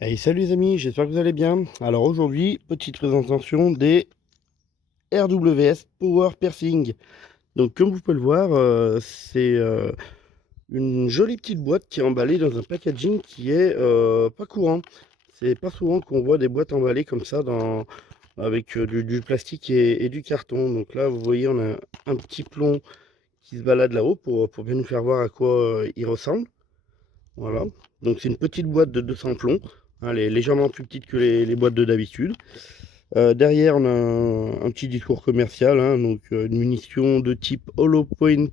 Hey, salut les amis, j'espère que vous allez bien. Alors aujourd'hui, petite présentation des RWS Power Piercing. Donc comme vous pouvez le voir, c'est une jolie petite boîte qui est emballée dans un packaging qui est pas courant. C'est pas souvent qu'on voit des boîtes emballées comme ça avec du plastique et du carton. Donc là, vous voyez, on a un petit plomb qui se balade là-haut pour bien nous faire voir à quoi il ressemble. Voilà. Donc c'est une petite boîte de 200 plombs. Hein, elle est légèrement plus petite que les boîtes de d'habitude. Derrière, on a un petit discours commercial, hein, donc une munition de type hollow point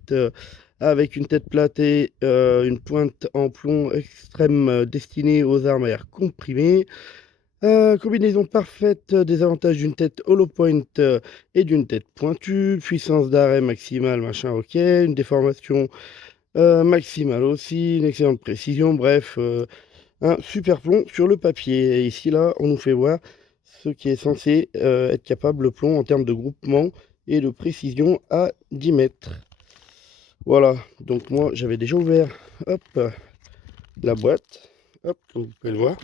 avec une tête platée, une pointe en plomb extrême destinée aux armes à air comprimé. Combinaison parfaite des avantages d'une tête hollow point et d'une tête pointue, puissance d'arrêt maximale, machin, ok, une déformation maximale aussi, une excellente précision, bref, un super plomb sur le papier. Et ici, là, on nous fait voir ce qui est censé être capable le plomb en termes de groupement et de précision à 10 mètres. Voilà, donc moi j'avais déjà ouvert hop, la boîte, hop, comme vous pouvez le voir.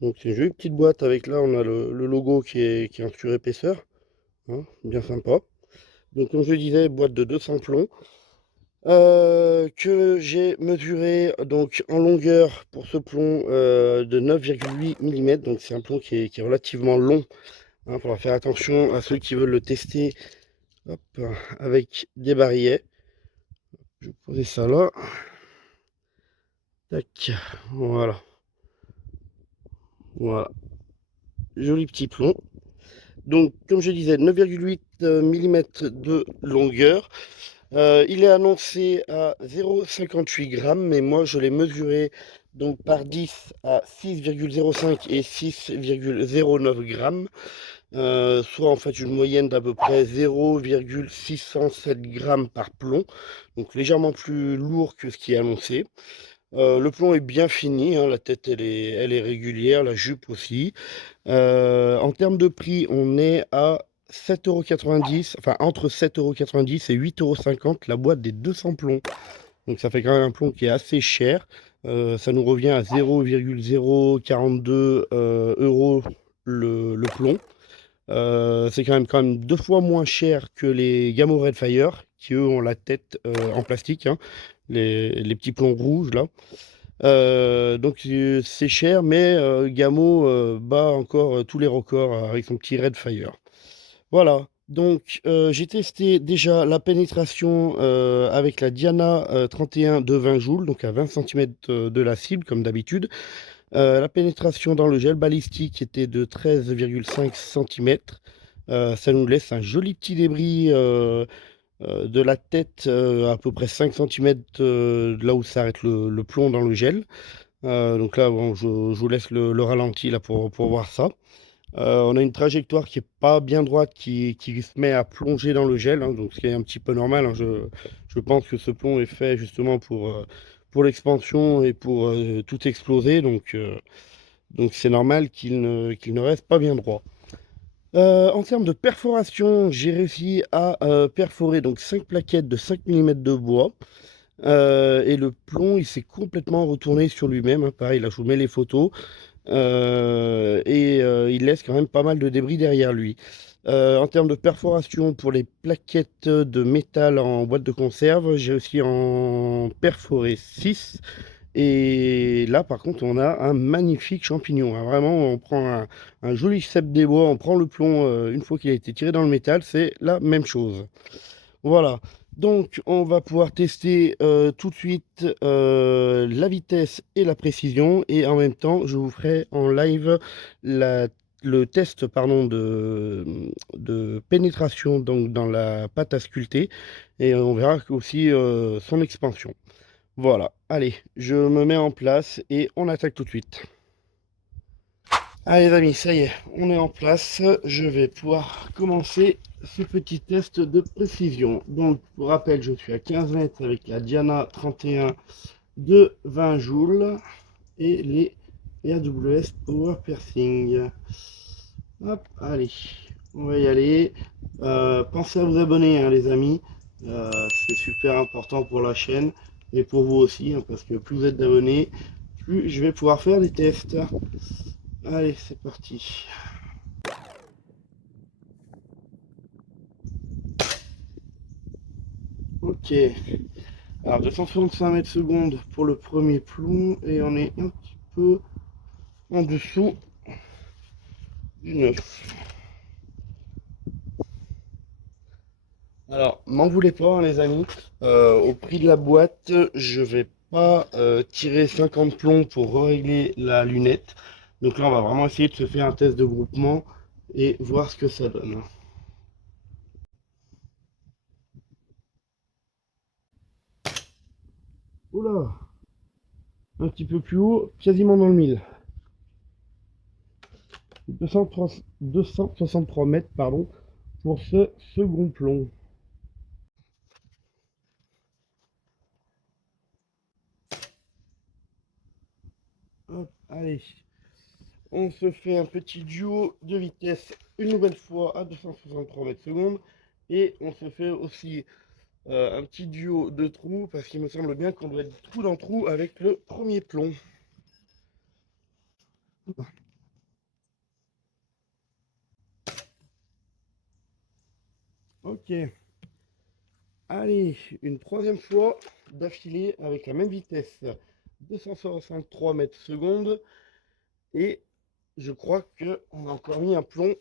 Donc c'est une jolie petite boîte avec là on a le logo qui est en surépaisseur, hein, bien sympa. Donc comme je disais, boîte de 200 plombs. Que j'ai mesuré donc en longueur pour ce plomb de 9,8 mm. Donc c'est un plomb qui est relativement long. Il faudra faire attention à ceux qui veulent le tester. Hop, avec des barillets. Je vais poser ça là. Tac. Voilà. Voilà. Joli petit plomb. Donc comme je disais, 9,8 mm de longueur. Il est annoncé à 0,58 grammes, mais moi je l'ai mesuré donc par 10 à 6,05 et 6,09 grammes, soit en fait une moyenne d'à peu près 0,607 grammes par plomb, donc légèrement plus lourd que ce qui est annoncé. Le plomb est bien fini, hein, la tête elle est régulière, la jupe aussi. En termes de prix, on est à 7,90 €, enfin entre 7,90 € et 8,50 € la boîte des 200 plombs. Donc ça fait quand même un plomb qui est assez cher. Ça nous revient à 0,042 euros le plomb. C'est quand même 2 fois moins cher que les Gamo Redfire, qui eux ont la tête en plastique, hein, les petits plombs rouges là. Donc c'est cher, mais Gamo bat encore tous les records avec son petit Redfire. Voilà, donc j'ai testé déjà la pénétration avec la Diana 31 de 20 joules, donc à 20 centimètres de la cible, comme d'habitude. La pénétration dans le gel balistique était de 13,5 centimètres. Ça nous laisse un joli petit débris de la tête à peu près 5 centimètres de là où s'arrête le plomb dans le gel. Donc là, bon, je vous laisse le ralenti là pour voir ça. On a une trajectoire qui est pas bien droite, qui se met à plonger dans le gel, hein, donc ce qui est un petit peu normal, hein. Je pense que ce plomb est fait justement pour l'expansion et pour tout exploser, donc c'est normal qu'il ne reste pas bien droit. En termes de perforation, j'ai réussi à perforer donc 5 plaquettes de 5 mm de bois. Et le plomb, il s'est complètement retourné sur lui-même, hein. Pareil, là, je vous mets les photos. Il laisse quand même pas mal de débris derrière lui. En termes de perforation, pour les plaquettes de métal en boîte de conserve, j'ai aussi en perforé 6. Et là, par contre, on a un magnifique champignon, hein. Vraiment, on prend un joli cep des bois, on prend le plomb une fois qu'il a été tiré dans le métal, c'est la même chose. Voilà. Donc, on va pouvoir tester tout de suite la vitesse et la précision. Et en même temps, je vous ferai en live le test pardon, de pénétration donc, dans la pâte à sculpter. Et on verra aussi son expansion. Voilà. Allez, je me mets en place et on attaque tout de suite. Allez les amis, ça y est, on est en place. Je vais pouvoir commencer ce petit test de précision. Donc, pour rappel, je suis à 15 mètres avec la Diana 31 de 20 joules et les RWS Power Piercing. Hop, allez, on va y aller. Pensez à vous abonner, hein, les amis. C'est super important pour la chaîne et pour vous aussi, hein, parce que plus vous êtes d'abonnés, plus je vais pouvoir faire les tests. Allez, c'est parti. Ok. Alors 265 mètres secondes pour le premier plomb et on est un petit peu en dessous du 9. Alors, m'en voulez pas, hein, les amis. Au prix de la boîte, je vais pas tirer 50 plombs pour régler la lunette. Donc là, on va vraiment essayer de se faire un test de groupement et voir ce que ça donne. Oula, un petit peu plus haut, quasiment dans le 1000. 263 mètres, pardon, pour ce second plomb. Hop, allez. On se fait un petit duo de vitesse une nouvelle fois à 263 mètres secondes. Et on se fait aussi un petit duo de trous parce qu'il me semble bien qu'on doit être trou dans trou avec le premier plomb. Ok. Allez, une troisième fois d'affilée avec la même vitesse. 263 mètres secondes. Et je crois qu'on a encore mis un plomb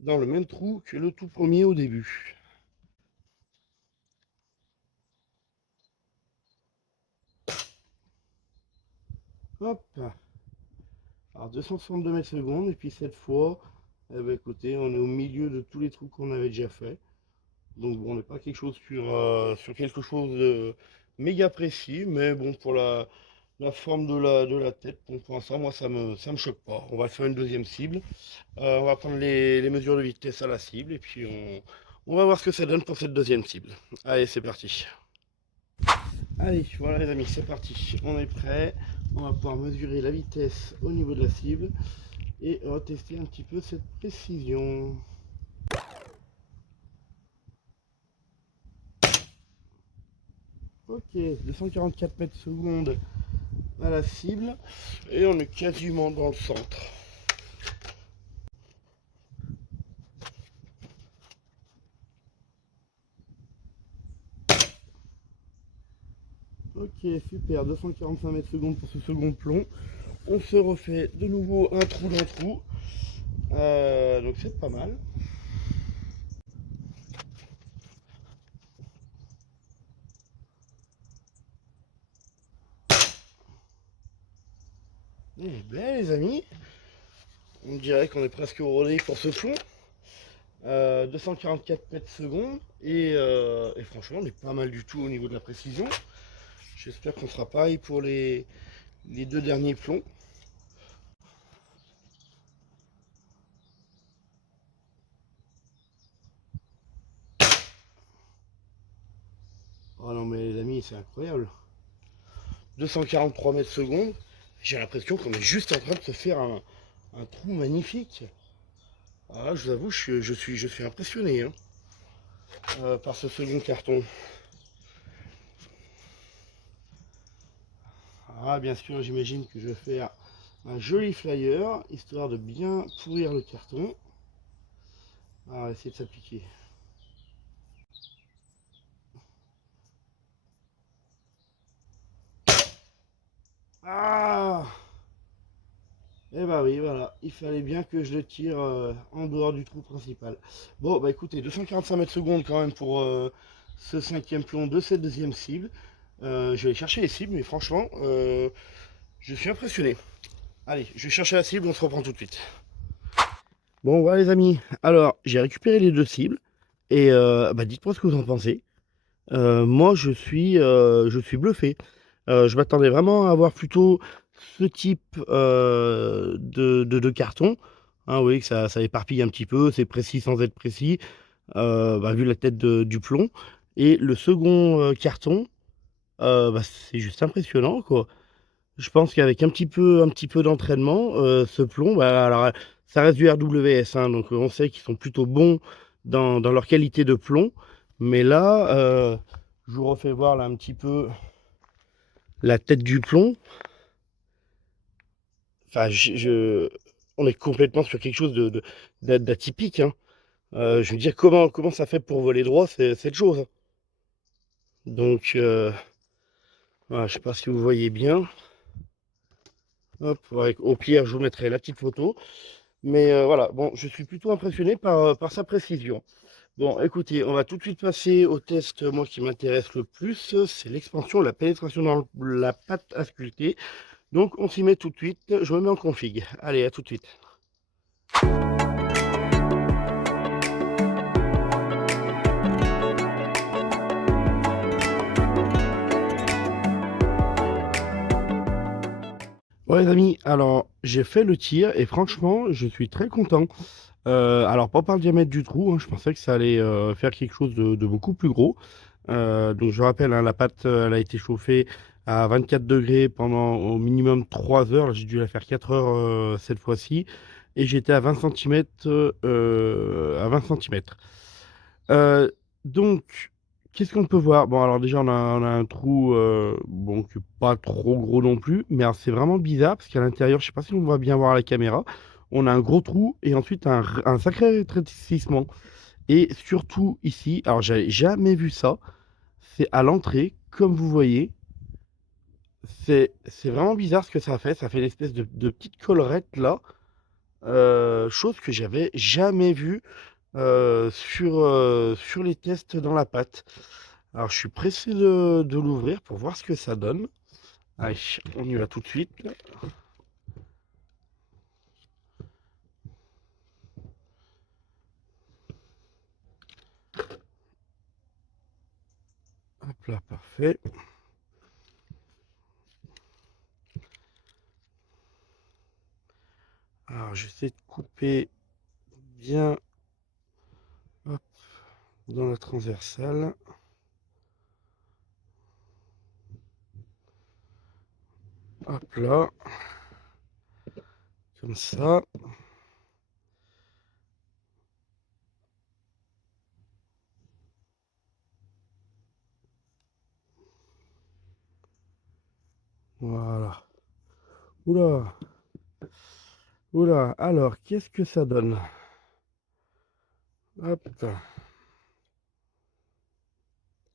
dans le même trou que le tout premier au début. Hop. Alors 262 mètres secondes. Et puis cette fois, eh ben, écoutez, on est au milieu de tous les trous qu'on avait déjà fait. Donc bon, on n'est pas quelque chose sur quelque chose de méga précis, mais bon, pour la forme de la tête, bon, pour l'instant, moi, ça me choque pas. On va faire une deuxième cible. On va prendre les mesures de vitesse à la cible, et puis on va voir ce que ça donne pour cette deuxième cible. Allez, c'est parti. Allez, voilà les amis, c'est parti. On est prêt. On va pouvoir mesurer la vitesse au niveau de la cible, et on va tester un petit peu cette précision. Ok, 244 mètres secondes à la cible et on est quasiment dans le centre. Ok, super, 245 mètres secondes pour ce second plomb. On se refait de nouveau un trou d'un trou. Donc c'est pas mal. Eh bien les amis, on dirait qu'on est presque au relais pour ce plomb. 244 mètres secondes et franchement on est pas mal du tout au niveau de la précision. J'espère qu'on sera pareil pour les deux derniers plombs. Oh non mais les amis, c'est incroyable. 243 mètres secondes, j'ai l'impression qu'on est juste en train de se faire un trou magnifique. Ah, je vous avoue, je suis impressionné hein, par ce second carton. Ah, bien sûr, j'imagine que je vais faire un joli flyer, histoire de bien pourrir le carton. Ah, on va essayer de s'appliquer. Ah! Eh bah oui, voilà, il fallait bien que je le tire en dehors du trou principal. Bon, bah écoutez, 245 mètres secondes quand même pour ce cinquième plomb de cette deuxième cible. Je vais aller chercher les cibles, mais franchement, je suis impressionné. Allez, je vais chercher la cible, on se reprend tout de suite. Bon, voilà les amis, alors j'ai récupéré les deux cibles, et bah, dites-moi ce que vous en pensez. Moi, je suis bluffé. Je m'attendais vraiment à avoir plutôt ce type de carton. Hein, oui, que ça éparpille un petit peu, c'est précis sans être précis, bah, vu la tête du plomb. Et le second carton, bah, c'est juste impressionnant, quoi. Je pense qu'avec un petit peu d'entraînement, ce plomb, bah, alors, ça reste du RWS, hein, donc on sait qu'ils sont plutôt bons dans leur qualité de plomb. Mais là, je vous refais voir là un petit peu la tête du plomb. Enfin, on est complètement sur quelque chose d'atypique, hein. Je veux dire, comment ça fait pour voler droit, c'est cette chose, hein. Donc, voilà, je sais pas si vous voyez bien. Hop, ouais, au pire, je vous mettrai la petite photo. Mais voilà, bon, je suis plutôt impressionné par sa précision. Bon, écoutez, on va tout de suite passer au test, moi, qui m'intéresse le plus, c'est l'expansion, la pénétration dans la pâte à sculpter. Donc, on s'y met tout de suite. Je me mets en config. Allez, à tout de suite. Ouais, les amis, alors j'ai fait le tir et franchement, je suis très content. Alors, pas par le diamètre du trou, hein, je pensais que ça allait faire quelque chose de beaucoup plus gros. Donc, je rappelle, hein, la pâte, elle a été chauffée à 24 degrés pendant au minimum 3 heures. J'ai dû la faire 4 heures cette fois-ci. Et j'étais à 20 cm. À 20 centimètres. Euh, donc, qu'est-ce qu'on peut voir? Bon, alors déjà, on a un trou, bon, qui est pas trop gros non plus, mais alors, c'est vraiment bizarre parce qu'à l'intérieur, je sais pas si on va bien voir à la caméra, on a un gros trou et ensuite un sacré rétrécissement. Et surtout ici, alors j'avais jamais vu ça, c'est à l'entrée, comme vous voyez, c'est vraiment bizarre ce que ça fait une espèce de petite collerette là, chose que j'avais jamais vue sur les tests dans la pâte. Alors, je suis pressé de l'ouvrir pour voir ce que ça donne. Allez, on y va tout de suite. Hop là, parfait. Alors, j'essaie de couper bien, hop, dans la transversale. Hop là, comme ça. Voilà. Oula, oula. Alors, qu'est-ce que ça donne? Hop.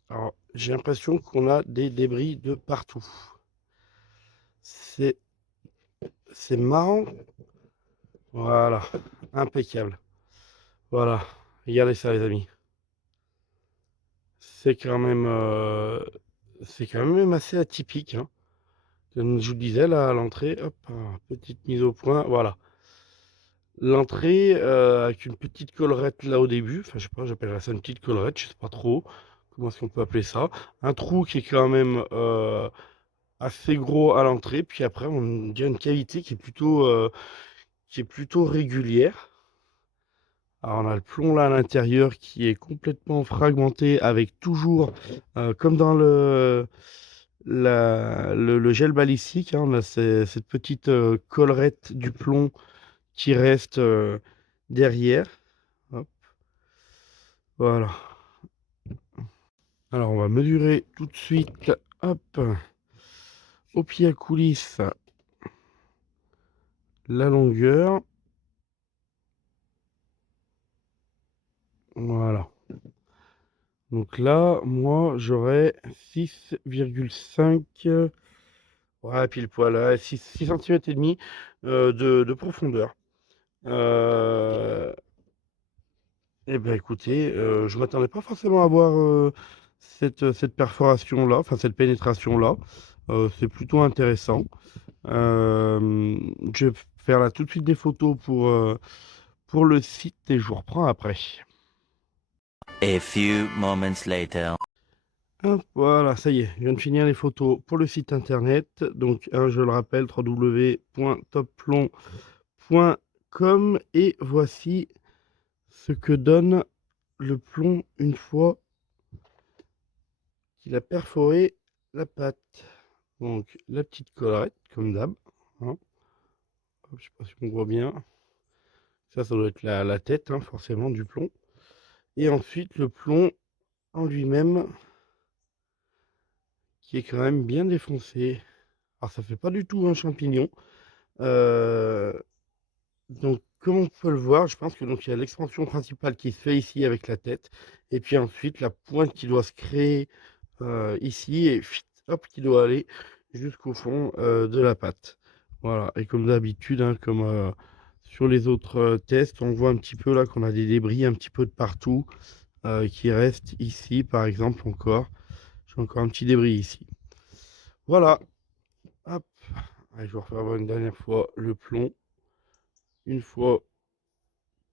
Alors, j'ai l'impression qu'on a des débris de partout. C'est c'est marrant. Voilà, impeccable. Voilà, regardez ça, les amis. C'est quand même, c'est quand même assez atypique, hein. Comme je vous le disais, là, à l'entrée, hop, petite mise au point, voilà. L'entrée, avec une petite collerette là au début, enfin, je sais pas, j'appellerais ça une petite collerette, je sais pas trop comment est-ce qu'on peut appeler ça. Un trou qui est quand même assez gros à l'entrée, puis après, on a une cavité qui est plutôt régulière. Alors, on a le plomb là à l'intérieur qui est complètement fragmenté avec toujours, comme dans le gel balistique, hein, on a cette petite collerette du plomb qui reste derrière. Hop, voilà. Alors, on va mesurer tout de suite, hop, au pied à coulisse, la longueur. Voilà. Donc là, moi, j'aurais 6,5. Ouais, pile poil, ouais, 6 cm et demi de profondeur. Et ben écoutez, je m'attendais pas forcément à voir cette perforation-là, enfin cette pénétration-là. C'est plutôt intéressant. Je vais faire là tout de suite des photos pour le site et je vous reprends après. A few moments later. Hop, voilà, ça y est, je viens de finir les photos pour le site internet. Donc, hein, je le rappelle, www.topplomb.com et voici ce que donne le plomb une fois qu'il a perforé la pâte. Donc, la petite collerette, comme d'hab, hein. Hop, je sais pas si on voit bien. Ça doit être la tête, hein, forcément, du plomb. Et ensuite, le plomb en lui-même, qui est quand même bien défoncé. Alors, ça fait pas du tout un champignon. Euh, donc, comme on peut le voir, je pense que donc il y a l'expansion principale qui se fait ici avec la tête, et puis ensuite la pointe qui doit se créer ici et hop, qui doit aller jusqu'au fond de la pâte. Voilà. Et comme d'habitude, hein, comme sur les autres tests, on voit un petit peu là qu'on a des débris un petit peu de partout qui restent ici, par exemple encore. J'ai encore un petit débris ici. Voilà. Hop. Allez, je vais refaire une dernière fois le plomb. Une fois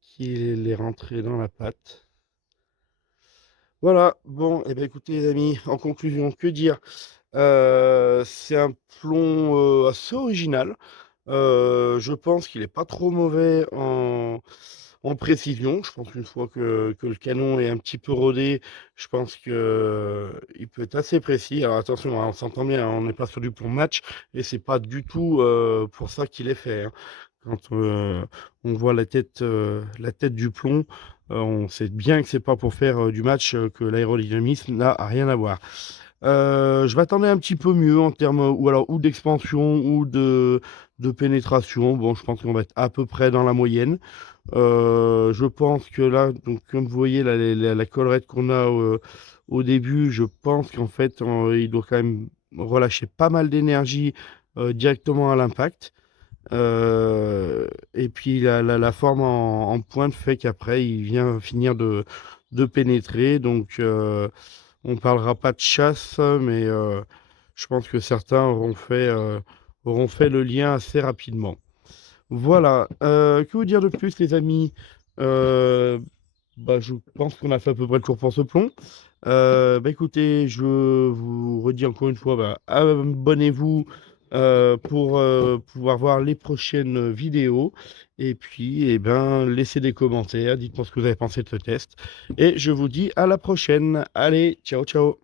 qu'il est rentré dans la pâte. Voilà, bon, et bien écoutez les amis, en conclusion, que dire? C'est un plomb assez original. Je pense qu'il est pas trop mauvais en précision. Je pense qu'une fois que le canon est un petit peu rodé, je pense que il peut être assez précis. Alors attention, hein, on s'entend bien, hein, on n'est pas sur du plomb match, et c'est pas du tout pour ça qu'il est fait, hein. Quand on voit la tête du plomb, on sait bien que c'est pas pour faire du match, que l'aérodynamisme n'a rien à voir. Je m'attendais un petit peu mieux en termes ou alors ou d'expansion ou de pénétration. Bon, je pense qu'on va être à peu près dans la moyenne. Je pense que là, donc comme vous voyez la collerette qu'on a au début, je pense qu'en fait, il doit quand même relâcher pas mal d'énergie directement à l'impact. Et puis la forme en pointe fait qu'après, il vient finir de pénétrer. Donc, on parlera pas de chasse, mais je pense que certains auront fait le lien assez rapidement. Voilà. Que vous dire de plus, les amis? Euh, Bah, je pense qu'on a fait à peu près le tour pour ce plomb. Bah, écoutez, je vous redis encore une fois, bah, abonnez-vous pour pouvoir voir les prochaines vidéos. Et puis, eh ben, laissez des commentaires, dites-moi ce que vous avez pensé de ce test. Et je vous dis à la prochaine. Allez, ciao, ciao.